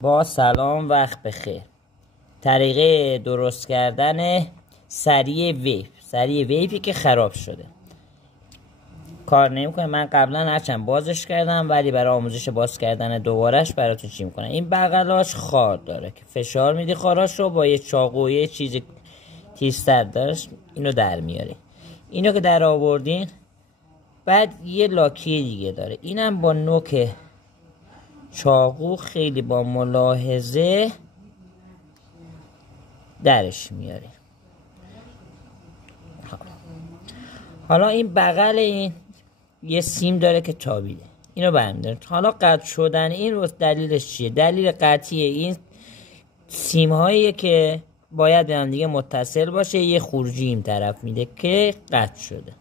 با سلام، وقت بخیر. طریقه درست کردن سریع ویپی که خراب شده کار نمیکنه. من قبلا هرچند بازش کردم ولی برای آموزش باز کردن دوبارش براتون چی میکنم. این بغلاش خار داره که فشار میدی خاراش رو با یه چاقو یه چیز تیزتر داشت اینو در میاری. اینو که در آوردین بعد یه لاکی دیگه داره، اینم با نوک چاقو خیلی با ملاحظه درش میاری. حالا این بغل این یه سیم داره که تابیده، اینو برمیداره. حالا قطع شدن این رو دلیلش چیه؟ دلیل قطعی این سیم هاییه که باید به هم دیگه متصل باشه. یه خروجی این طرف میده که قطع شده.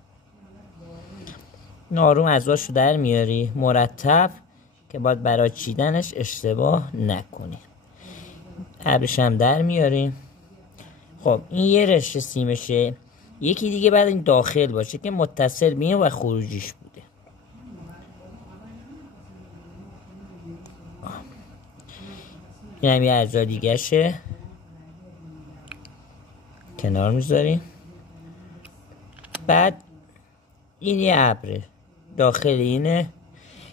آروم ازاشو در میاری مرتب که باید برای چیدنش اشتباه نکنی. ابرش هم در میاریم. خب این یه رشته سیمشه. یکی دیگه بعد این داخل باشه که متصل به این و خروجیش بوده. این هم یه اجزا دیگه شه کنار میذاریم. بعد این یه ابره داخل اینه.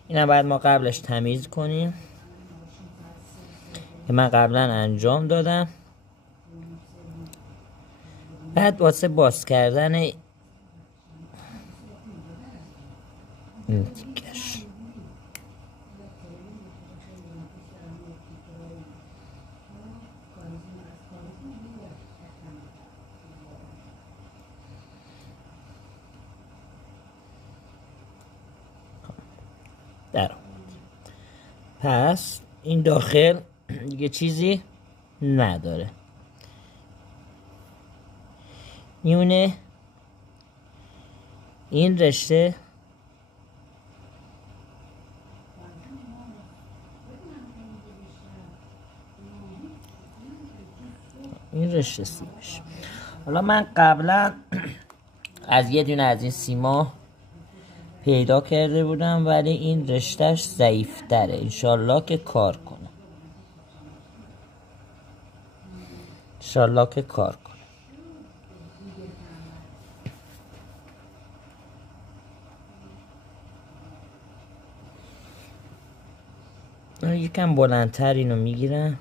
اینم باید ما قبلش تمیز کنیم که من قبلا انجام دادم. بعد واسه باز کردن این تیکش در پس این داخل دیگه چیزی نداره. میونه این رشته سیمش. حالا من قبلا از یه دونه از این سیما پیدا کرده بودم ولی این رشتهش ضعیف تره. انشالله که کار کنه. یکم بلندتر اینو میگیرم.